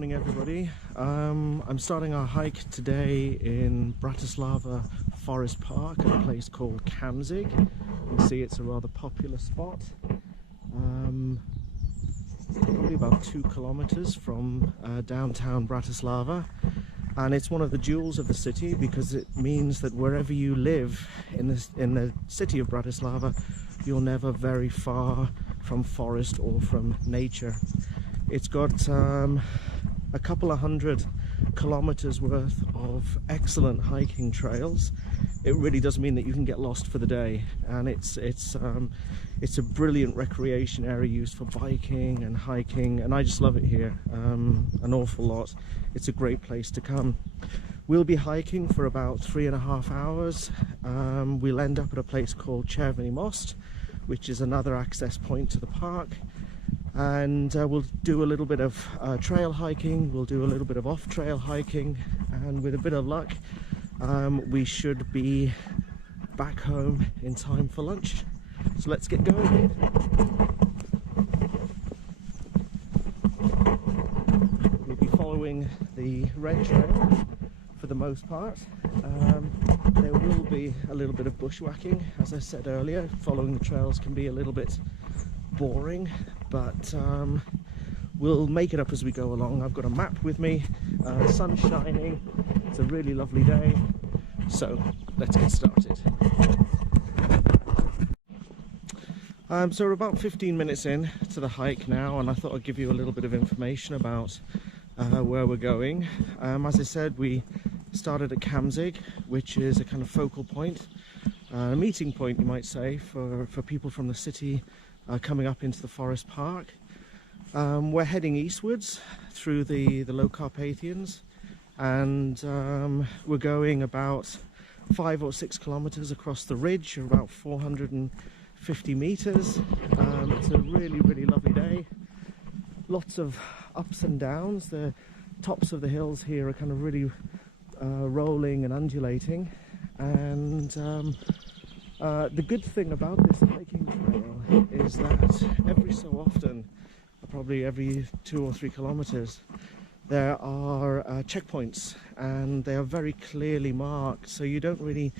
morning everybody. I'm starting our hike today in Bratislava Forest Park at a place called Kamzig. You can see it's a rather popular spot. Probably about 2 kilometers from downtown Bratislava, and it's one of the jewels of the city because it means that wherever you live in the city of Bratislava, you're never very far from forest or from nature. It's got a couple of 100 kilometers worth of excellent hiking trails. It really does mean that you can get lost for the day, and it's a brilliant recreation area used for biking and hiking, and I just love it here an awful lot. It's a great place to come. We'll be hiking for about 3.5 hours. We'll end up at a place called Červený most, which is another access point to the park, and we'll do a little bit of trail hiking, we'll do a little bit of off-trail hiking, and with a bit of luck we should be back home in time for lunch. So let's get going. We'll be following the red trail for the most part. There will be a little bit of bushwhacking. As I said earlier, following the trails can be a little bit boring, but we'll make it up as we go along. I've got a map with me, sun's shining, it's a really lovely day, so let's get started. So we're about 15 minutes in to the hike now, and I thought I'd give you a little bit of information about where we're going. As I said, we started at Kamzig, which is a kind of focal point, a meeting point you might say for people from the city coming up into the forest park. We're heading eastwards through the Low Carpathians, and we're going about 5 or 6 kilometers across the ridge, or about 450 meters. It's a really lovely day. Lots of ups and downs. The tops of the hills here are kind of really rolling and undulating, and the good thing about this hiking trail is that every so often, probably every 2 or 3 kilometers, there are checkpoints, and they are very clearly marked, so you don't really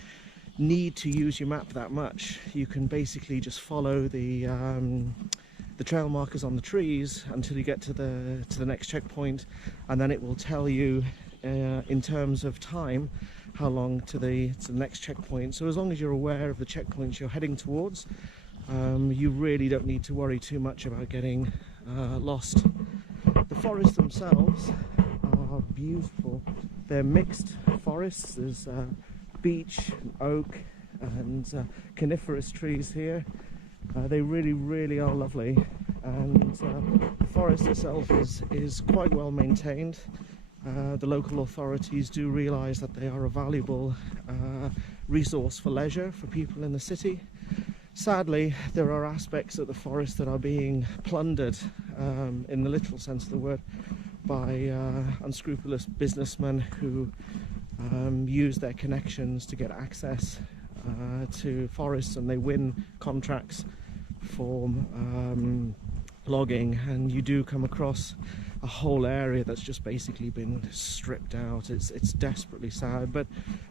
need to use your map that much. You can basically just follow the trail markers on the trees until you get to the next checkpoint, and then it will tell you in terms of time how long to the next checkpoint. So as long as you're aware of the checkpoints you're heading towards, you really don't need to worry too much about getting lost. The forests themselves are beautiful. They're mixed forests. There's beech, oak, and coniferous trees here. They really are lovely, and the forest itself is quite well maintained. The local authorities do realise that they are a valuable resource for leisure for people in the city. Sadly, there are aspects of the forest that are being plundered, in the literal sense of the word, by unscrupulous businessmen who use their connections to get access to forests, and they win contracts for logging, and you do come across a whole area that's just basically been stripped out. It's desperately sad, but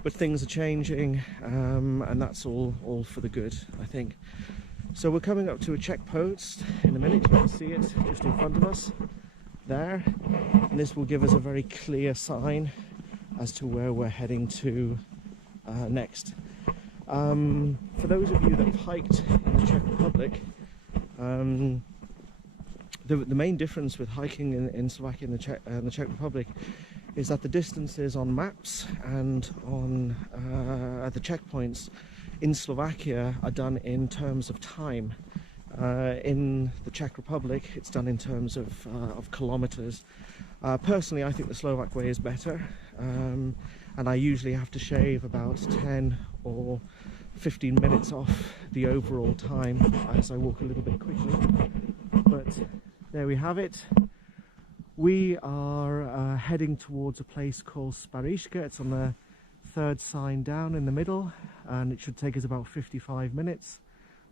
things are changing, and that's all for the good, I think. So we're coming up to a checkpost in a minute. You can see it just in front of us there, and this will give us a very clear sign as to where we're heading to next. For those of you that have hiked in the Czech Republic, the main difference with hiking in Slovakia and the Czech Republic is that the distances on maps and on the checkpoints in Slovakia are done in terms of time. In the Czech Republic, it's done in terms of kilometers. Personally, I think the Slovak way is better, and I usually have to shave about 10 or 15 minutes off the overall time as I walk a little bit quickly. But there we have it. We are heading towards a place called Spariška. It's on the third sign down in the middle, and it should take us about 55 minutes.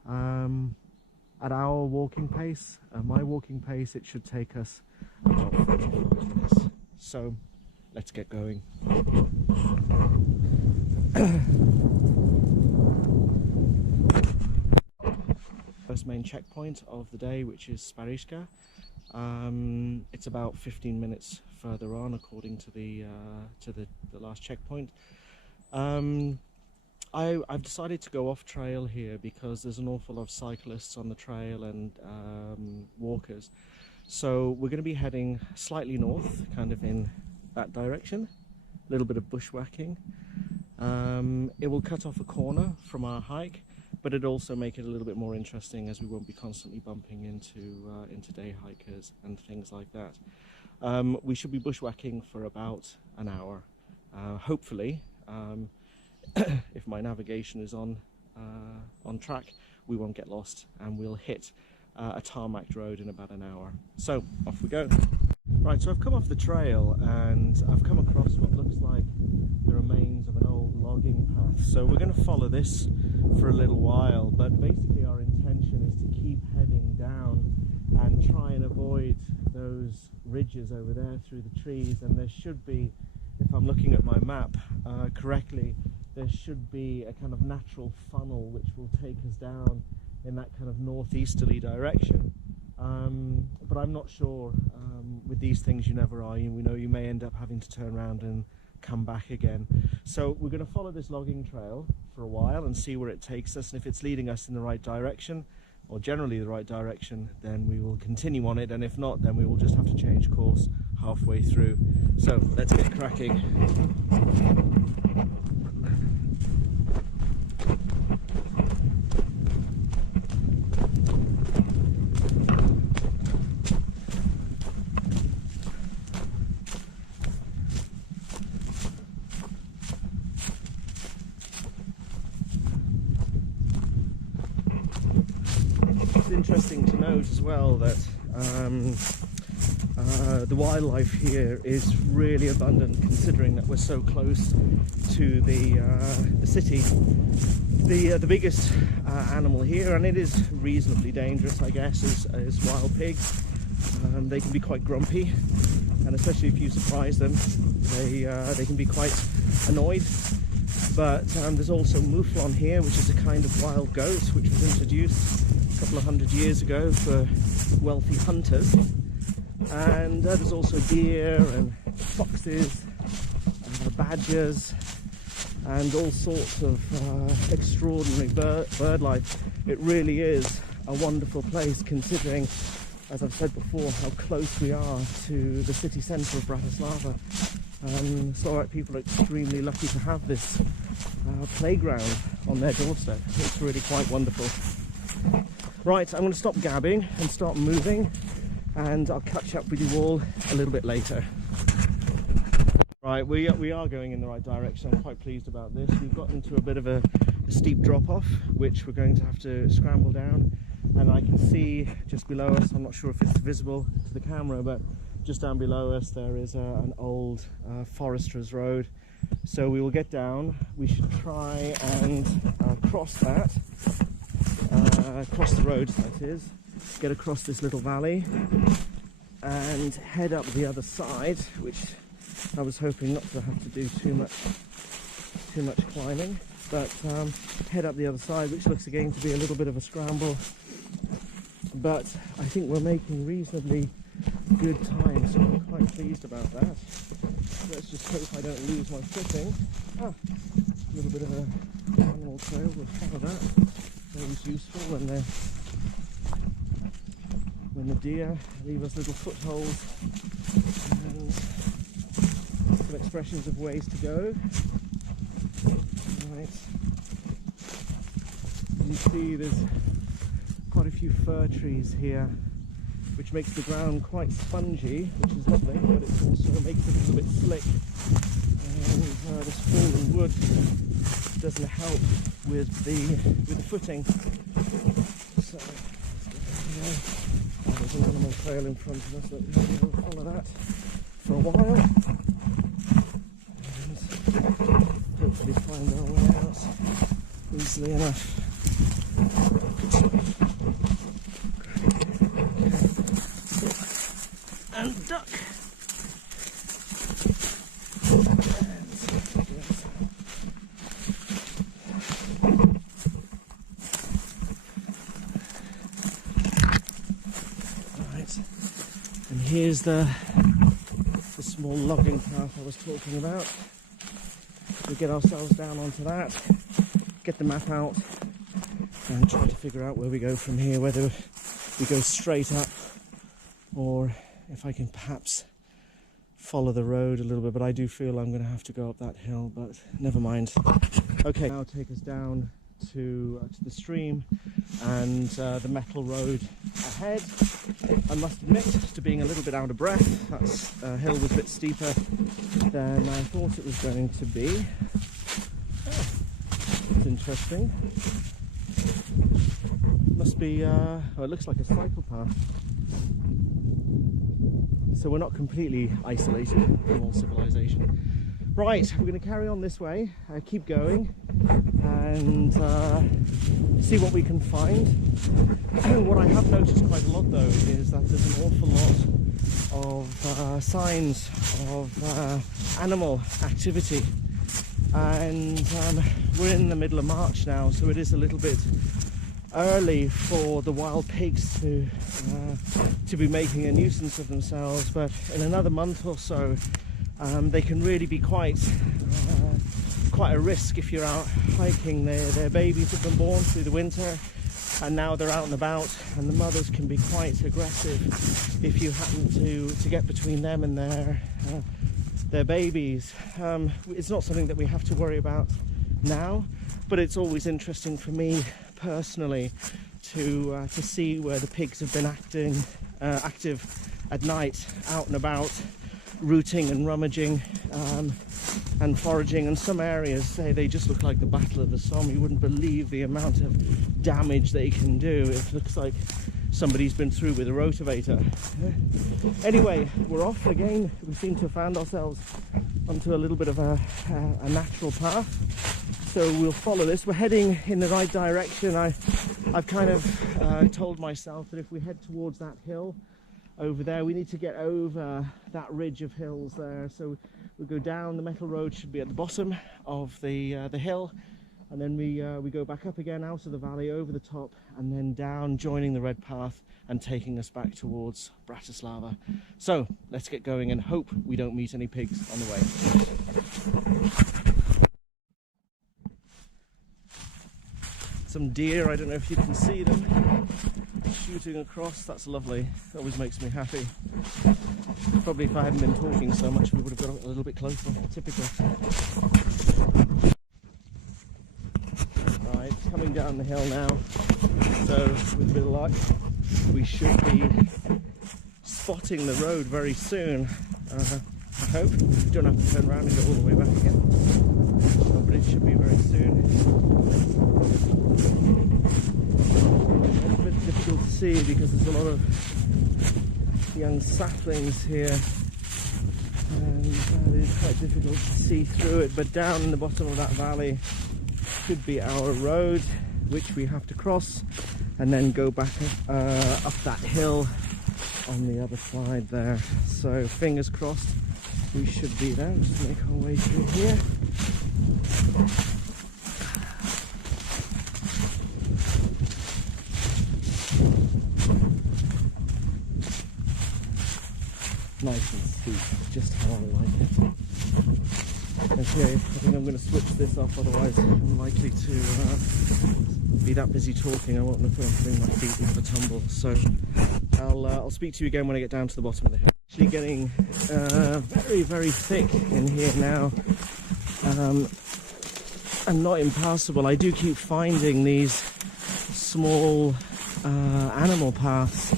At our walking pace, my walking pace, it should take us about 45 minutes. So let's get going. First main checkpoint of the day, which is Spariška. It's about 15 minutes further on, according to the last checkpoint. I've decided to go off trail here because there's an awful lot of cyclists on the trail and walkers. So we're going to be heading slightly north, kind of in that direction. A little bit of bushwhacking. It will cut off a corner from our hike, but it'll also make it a little bit more interesting, as we won't be constantly bumping into day hikers and things like that. We should be bushwhacking for about an hour. Hopefully, if my navigation is on track, we won't get lost and we'll hit a tarmacked road in about an hour. So off we go. Right, so I've come off the trail and I've come across what looks like the remains of an old logging path. So we're going to follow this for a little while, but basically our intention is to keep heading down and try and avoid those ridges over there through the trees. And there should be, if I'm looking at my map correctly, there should be a kind of natural funnel which will take us down in that kind of northeasterly direction. But I'm not sure. With these things you never are. You know, you may end up having to turn around and come back again. So we're going to follow this logging trail for a while and see where it takes us, and if it's leading us in the right direction, or generally the right direction, then we will continue on it, and if not, then we will just have to change course halfway through. So let's get cracking. It's interesting to note as well that the wildlife here is really abundant, considering that we're so close to the city. The biggest animal here, and it is reasonably dangerous, I guess, is wild pigs. They can be quite grumpy, and especially if you surprise them, they can be quite annoyed. But there's also mouflon here, which is a kind of wild goat which was introduced a couple of 100 years ago for wealthy hunters. And there's also deer and foxes and badgers and all sorts of extraordinary bird life. It really is a wonderful place, considering, as I've said before, how close we are to the city centre of Bratislava. Slovak people are extremely lucky to have this playground on their doorstep. It's really quite wonderful. Right, I'm going to stop gabbing and start moving, and I'll catch up with you all a little bit later. Right, we are going in the right direction. I'm quite pleased about this. We've got into a bit of a steep drop-off, which we're going to have to scramble down, and I can see just below us, I'm not sure if it's visible to the camera, but just down below us there is an old forester's road. So we will get down. We should try and cross that, cross the road, that is, get across this little valley and head up the other side, which I was hoping not to have to do too much climbing, but head up the other side, which looks again to be a little bit of a scramble, but I think we're making reasonably good time, so I'm quite pleased about that. Let's just hope I don't lose my footing. A little bit of an animal trail, we'll follow that. Always useful when the deer leave us little footholds and some expressions of ways to go. Right. You see there's quite a few fir trees here, which makes the ground quite spongy, which is lovely, but it also makes it a little bit slick. And this fallen wood doesn't help with the footing. So there's an animal trail in front of us, but we'll follow that for a while and hopefully find our way out easily enough. And and duck. Right, and here's the small logging path I was talking about. We get ourselves down onto that, get the map out, and try to figure out where we go from here, whether we go straight up or if I can perhaps follow the road a little bit, but I do feel I'm going to have to go up that hill, but never mind. Okay, now take us down to the stream and the metal road ahead. I must admit to being a little bit out of breath. That hill was a bit steeper than I thought it was going to be. Oh, it's interesting. Must be, oh, it looks like a cycle path. So we're not completely isolated from all civilization. Right, we're going to carry on this way, keep going, and see what we can find. What I have noticed quite a lot though is that there's an awful lot of signs of animal activity, and we're in the middle of March now, so it is a little bit early for the wild pigs to be making a nuisance of themselves, but in another month or so they can really be quite a risk if you're out hiking. Their babies have been born through the winter and now they're out and about, and the mothers can be quite aggressive if you happen to get between them and their babies. It's not something that we have to worry about now, but it's always interesting for me personally to see where the pigs have been active at night, out and about, rooting and rummaging and foraging. And some areas, they just look like the Battle of the Somme. You wouldn't believe the amount of damage they can do. It looks like somebody's been through with a rotavator. Anyway, we're off again. We seem to have found ourselves onto a little bit of a natural path, so we'll follow this. We're heading in the right direction. I've kind of told myself that if we head towards that hill over there, we need to get over that ridge of hills there. So we'll go down. The metal road should be at the bottom of the hill, and then we go back up again out of the valley, over the top, and then down, joining the red path and taking us back towards Bratislava. So let's get going and hope we don't meet any pigs on the way. Some deer, I don't know if you can see them shooting across. That's lovely. It always makes me happy. Probably if I hadn't been talking so much, we would have got a little bit closer. Typical. Right, coming down the hill now. So with a bit of luck, we should be spotting the road very soon. I hope. You don't have to turn around and go all the way back again. But it should be very soon. It's a bit difficult to see because there's a lot of young saplings here, and it is quite difficult to see through it. But down in the bottom of that valley should be our road, which we have to cross and then go back up that hill on the other side there. So fingers crossed we should be there. Just make our way through here. Nice and steep, just how I like it. Okay, I think I'm going to switch this off, otherwise I'm likely to be that busy talking I won't look where I'm putting my feet and have a tumble. So I'll speak to you again when I get down to the bottom of the hill. Actually getting very, very thick in here now, and not impassable. I do keep finding these small animal paths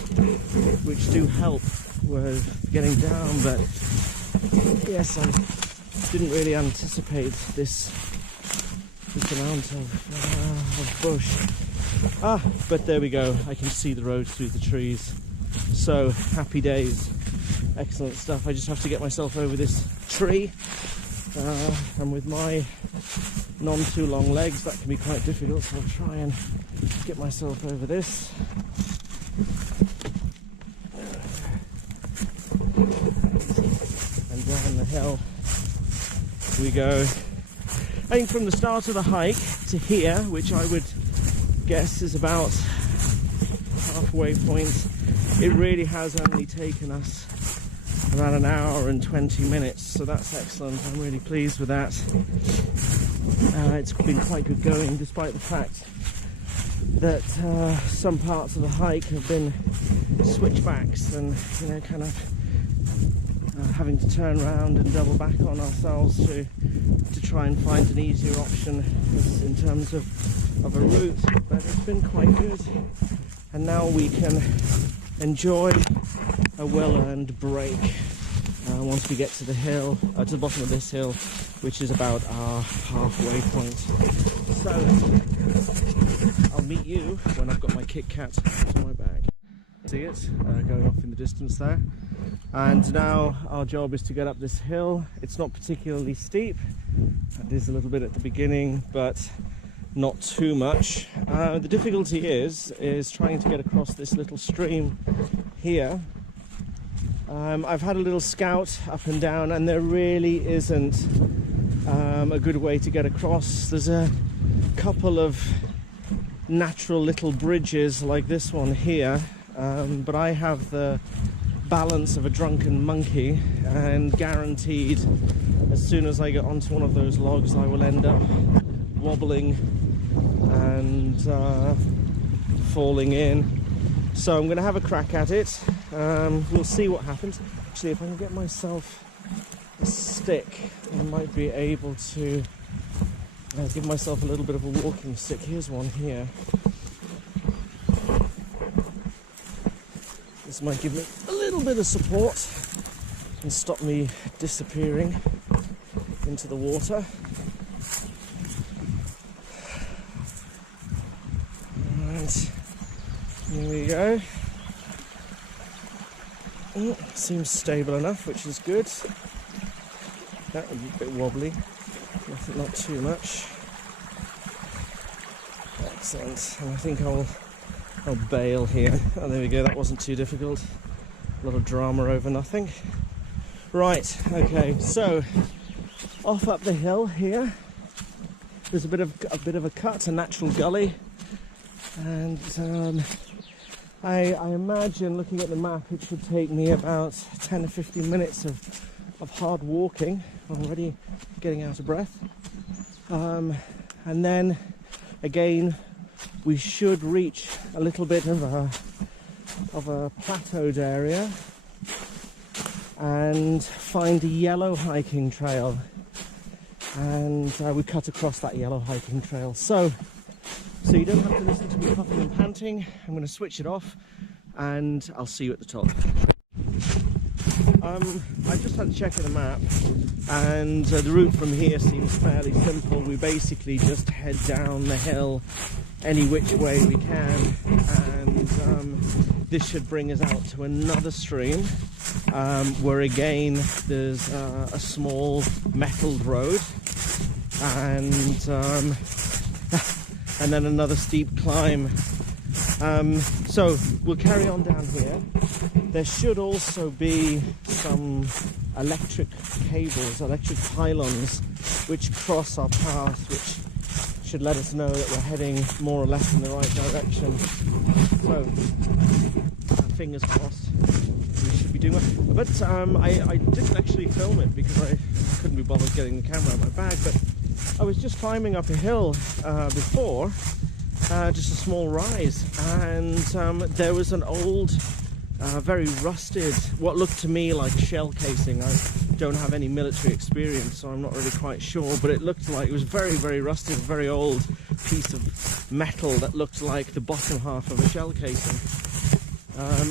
which do help with getting down, but yes, I didn't really anticipate this amount of bush. But there we go, I can see the road through the trees. So happy days, excellent stuff. I just have to get myself over this tree, and with my none too long legs that can be quite difficult, so I'll try and get myself over this. And down the hill we go. I think from the start of the hike to here, which I would guess is about halfway point, it really has only taken us about an hour and 20 minutes, so that's excellent. I'm really pleased with that. It's been quite good going, despite the fact that some parts of the hike have been switchbacks and, you know, kind of having to turn around and double back on ourselves to try and find an easier option in terms of a route, but it's been quite good. And now we can enjoy a well-earned break once we get to the hill, to the bottom of this hill, which is about our halfway point. So I'll meet you when I've got my Kit Kat in my bag. See it going off in the distance there. And now our job is to get up this hill. It's not particularly steep. It is a little bit at the beginning, but not too much. The difficulty is trying to get across this little stream here. I've had a little scout up and down, and there really isn't a good way to get across. There's a couple of natural little bridges like this one here, but I have the balance of a drunken monkey, and guaranteed as soon as I get onto one of those logs I will end up wobbling and falling in. So I'm going to have a crack at it. We'll see what happens. Actually, if I can get myself a stick, I might be able to give myself a little bit of a walking stick. Here's one here. This might give me a little bit of support and stop me disappearing into the water. Alright, here we go. Seems stable enough, which is good. That would be a bit wobbly, not too much. Excellent, and I think I'll bail here. Oh, there we go, that wasn't too difficult. A lot of drama over nothing. Right, okay, so off up the hill here. There's a bit of a cut, a natural gully, and I imagine, looking at the map, it should take me about 10 or 15 minutes of hard walking. I'm already getting out of breath. And then again, we should reach a little bit of a plateaued area and find a yellow hiking trail. And we cut across that yellow hiking trail. So you don't have to listen to me puffing and panting. I'm going to switch it off and I'll see you at the top. I just had to check the map, and the route from here seems fairly simple. We basically just head down the hill any which way we can, and this should bring us out to another stream where again there's a small metalled road, and then another steep climb. So we'll carry on down here. There should also be some electric cables, electric pylons, which cross our path, which should let us know that we're heading more or less in the right direction. So, fingers crossed, we should be doing that. But I didn't actually film it because I couldn't be bothered getting the camera out of my bag, but I was just climbing up a hill before, just a small rise, and there was an old, very rusted, what looked to me like shell casing. I don't have any military experience, so I'm not really quite sure, but it looked like it was very, very rusted, a very old piece of metal that looked like the bottom half of a shell casing.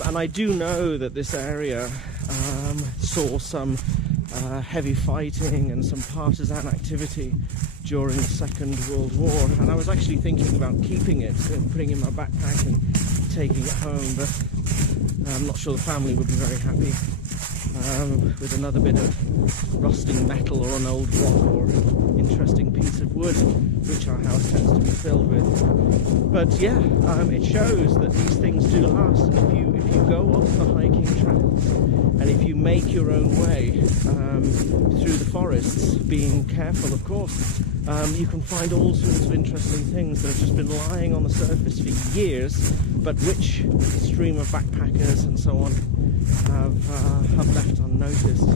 And I do know that this area saw some heavy fighting and some partisan activity during the Second World War, and I was actually thinking about keeping it and putting it in my backpack and taking it home, but I'm not sure the family would be very happy. with another bit of rusting metal or an old rock or interesting piece of wood, which our house tends to be filled with. But yeah, it shows that these things do last, and if you go off the hiking trails and if you make your own way through the forests, being careful of course, you can find all sorts of interesting things that have just been lying on the surface for years, but which a stream of backpackers and so on have left unnoticed.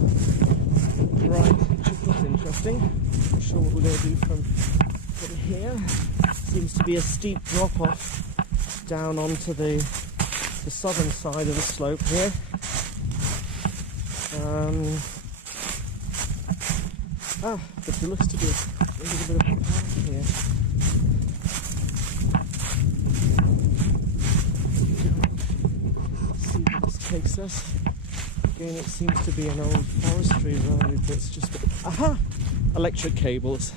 Right, that's interesting. Not sure what we're going to do from here. Seems to be a steep drop off down onto the southern side of the slope here. But there looks to be a little bit of a path here. Let's see where this takes us. Again, it seems to be an old forestry road that's just... Aha! Electric cables.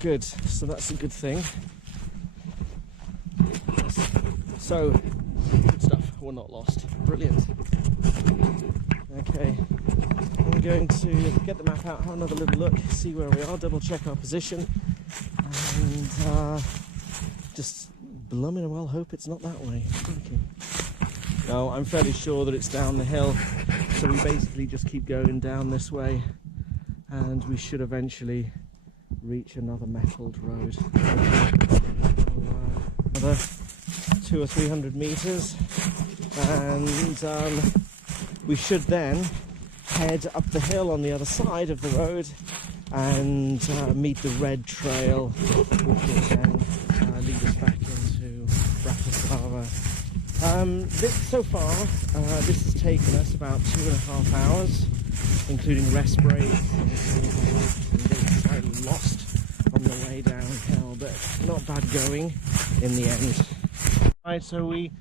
Good, so that's a good thing. So, good stuff, we're not lost. Brilliant. Okay, I'm going to get the map out, have another little look, see where we are, double check our position, and just blooming well hope it's not that way. Okay. No, I'm fairly sure that it's down the hill, so we basically just keep going down this way, and we should eventually reach another metalled road. Another 200 or 300 meters, and we should then head up the hill on the other side of the road and meet the red trail, which will then lead us back into Bratislava. So far, this has taken us about 2.5 hours, including rest breaks and getting slightly lost on the way downhill, but not bad going in the end. Right, so we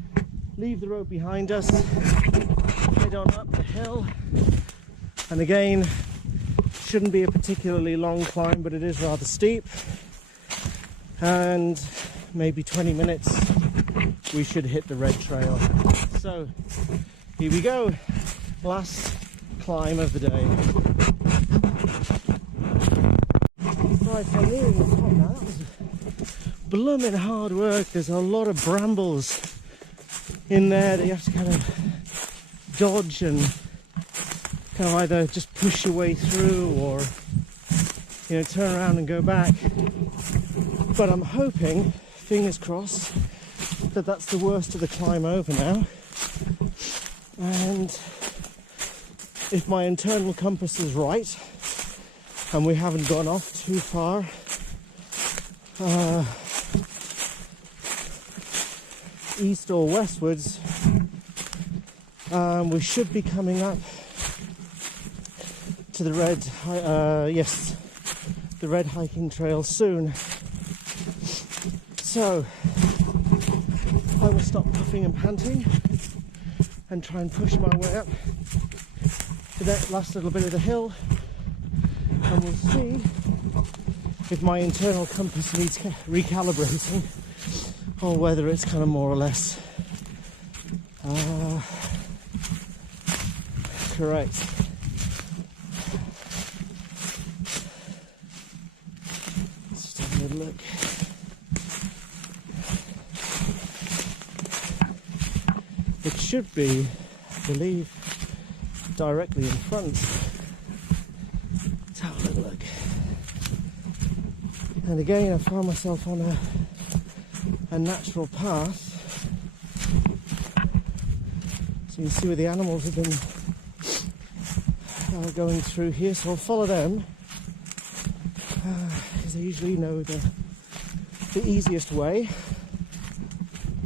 leave the road behind us, head on up the hill, and again, shouldn't be a particularly long climb, but it is rather steep, and maybe 20 minutes we should hit the red trail. So here we go, last climb of the day. Right, so I'm nearing the top now. That was blooming hard work. There's a lot of brambles in there that you have to kind of dodge and kind of either just push your way through or, you know, turn around and go back. But I'm hoping, fingers crossed, that that's the worst of the climb over now. And if my internal compass is right and we haven't gone off too far, east or westwards, we should be coming up to the red, the red hiking trail soon. So I will stop puffing and panting and try and push my way up to that last little bit of the hill, and we'll see if my internal compass needs recalibrating or whether it's kind of more or less correct. Let's just have a little look. It should be, I believe, directly in front. Let's have a little look. And again, I found myself on a natural path. So you can see where the animals have been going through here. So I'll follow them because I usually know the easiest way.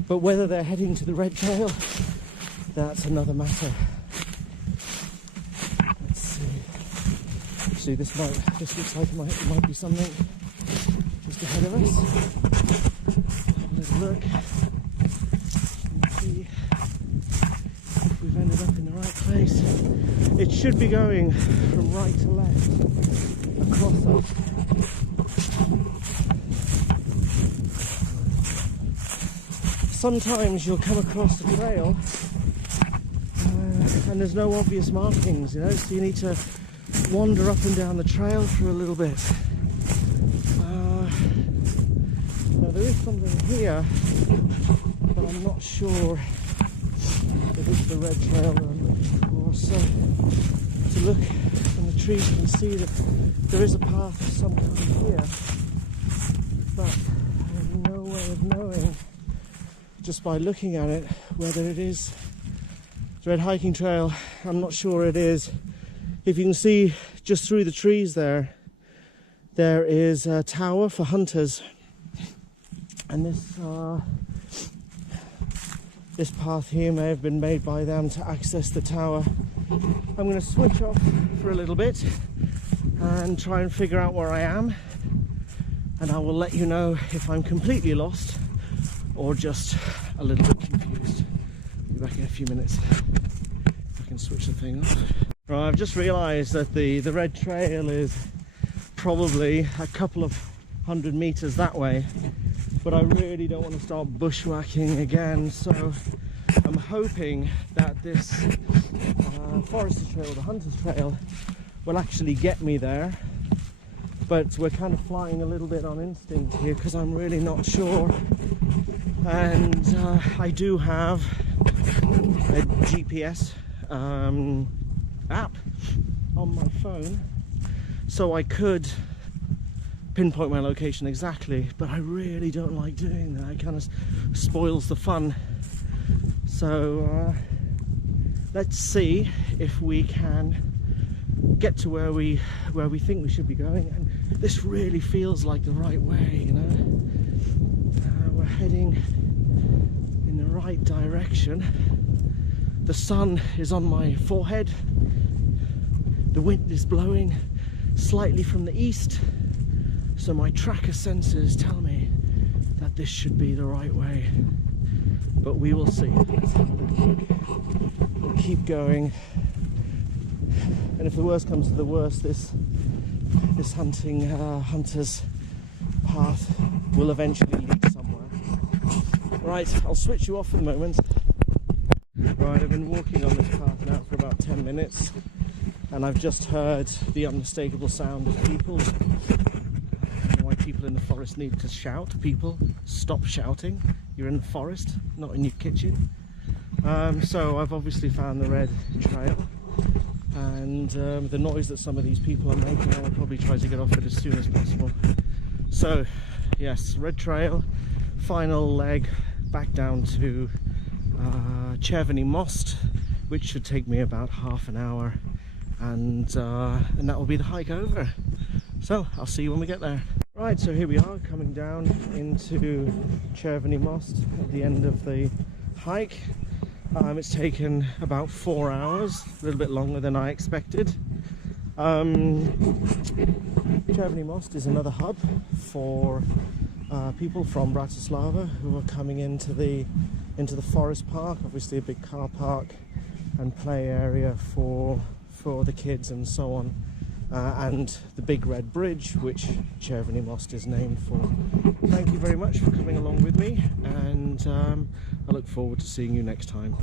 But whether they're heading to the red trail, that's another matter. Let's see. Actually, this looks like it might be something just ahead of us. Have a little look. Let's see if we've ended up in the right place. It should be going from right to left across us. Sometimes you'll come across a trail and there's no obvious markings, you know, so you need to wander up and down the trail for a little bit. Now there is something here, but I'm not sure if it's the red trail that I'm looking for. So to look in the trees, you can see that there is a path of some kind here, but I have no way of knowing just by looking at it whether it is the red hiking trail. I'm not sure it is. If you can see just through the trees there is a tower for hunters, and this path here may have been made by them to access the tower. I'm going to switch off for a little bit and try and figure out where I am, and I will let you know if I'm completely lost or just a little bit confused. Be back in a few minutes. I can switch the thing off. Right, I've just realised that the red trail is probably a couple of 100 meters that way, but I really don't want to start bushwhacking again, so I'm hoping that this forest trail, the hunter's trail, will actually get me there. But we're kind of flying a little bit on instinct here because I'm really not sure, and I do have a GPS app on my phone, so I could pinpoint my location exactly, but I really don't like doing that. It kind of spoils the fun. So let's see if we can get to where we think we should be going, and this really feels like the right way, you know. We're heading in the right direction. The sun is on my forehead, the wind is blowing slightly from the east, so my tracker sensors tell me that this should be the right way, but we will see. We'll keep going, and if the worst comes to the worst, this hunter's path will eventually lead somewhere. Right, I'll switch you off for the moment. Right, I've been walking on this path now for about 10 minutes, and I've just heard the unmistakable sound of people. Why people in the forest need to shout. People, stop shouting. You're in the forest, not in your kitchen. So I've obviously found the red trail, and the noise that some of these people are making, I'll probably try to get off it as soon as possible. So yes, red trail, final leg back down to Červený most, which should take me about half an hour, and that will be the hike over. So I'll see you when we get there. Right, so here we are coming down into Červený most at the end of the hike. It's taken about 4 hours, a little bit longer than I expected. Červený most is another hub for people from Bratislava who are coming into the forest park. Obviously a big car park and play area for the kids and so on, and the big red bridge, which Červený most is named for. Thank you very much for coming along with me, and I look forward to seeing you next time.